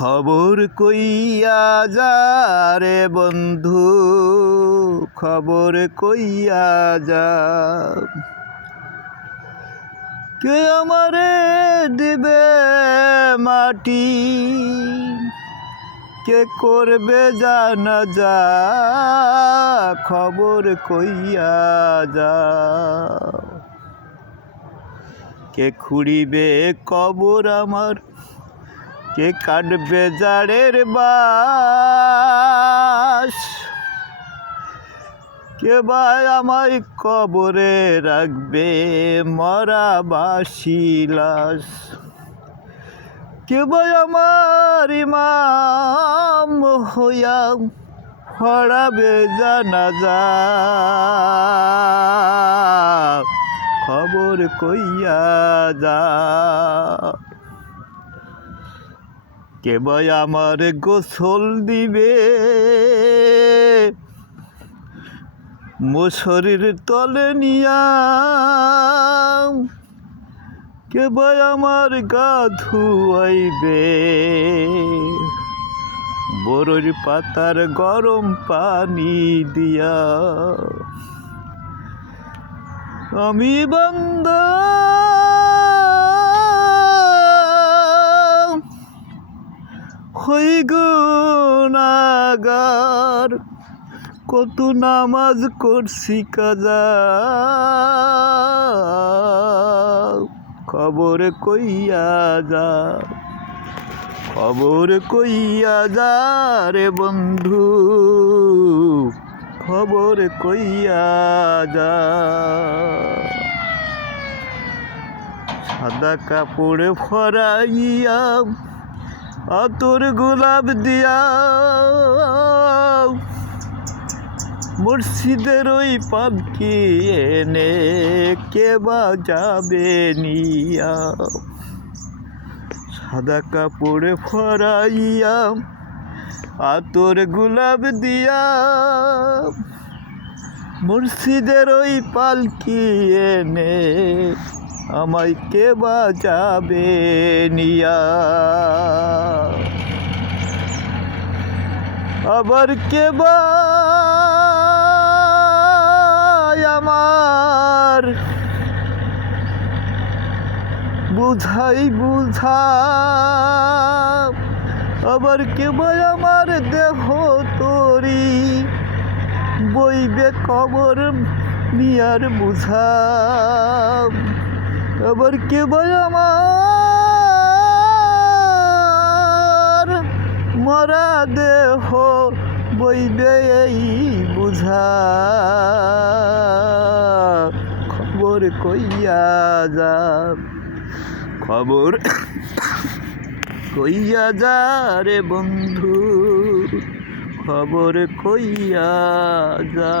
খবর কইয়া যা রে বন্ধু, খবর কইয়া যা। কে আমারে দিবে মাটি, কে করবে জানাজা, খবর কইয়া যা। কে খুঁড়িবে কবর আমার, কে কাটবে জাড়ের বাস, কে বা আমায় কবরে রাখবে মরা বাসি লাশ। কে বা আমার ইমাম হইয়া পড়াবে জানাজা, খবর কইয়া যা। কে বা আমার গোসল দিবে মশারির তলে নিয়া, কে বা আমার গা ধুয়াইবে বরই পাতার গরম পানি দিয়া। আমি বান্দা হই গুনাহগার, কত নামাজ করছি কাজা, খবর কইয়া যা। খবর কইয়া যা রে বন্ধু, খবর কইয়া যা। সাদা কাপড় ফরাইয়া আতর গোলাপ দিয়া, মসজিদের ওই পালকি এনে কে বা যাবে নিয়া। সাদা কাপড় ফরাইয়া আতর গোলাপ দিয়া, মসজিদের ওই পালকি এনে আমায় কে বা যাবে নিয়া। আবার কে বা আমার বুঝাই বুঝা, আবার কে বা আমার দেহ তরি বইবে কবর নিয়ার বুঝা। আবার কে বা আমার মরা দেহ বইবে এই বুঝা, খবর কইয়া যা। খবর কইয়া যা রে বন্ধু, খবর কইয়া যা।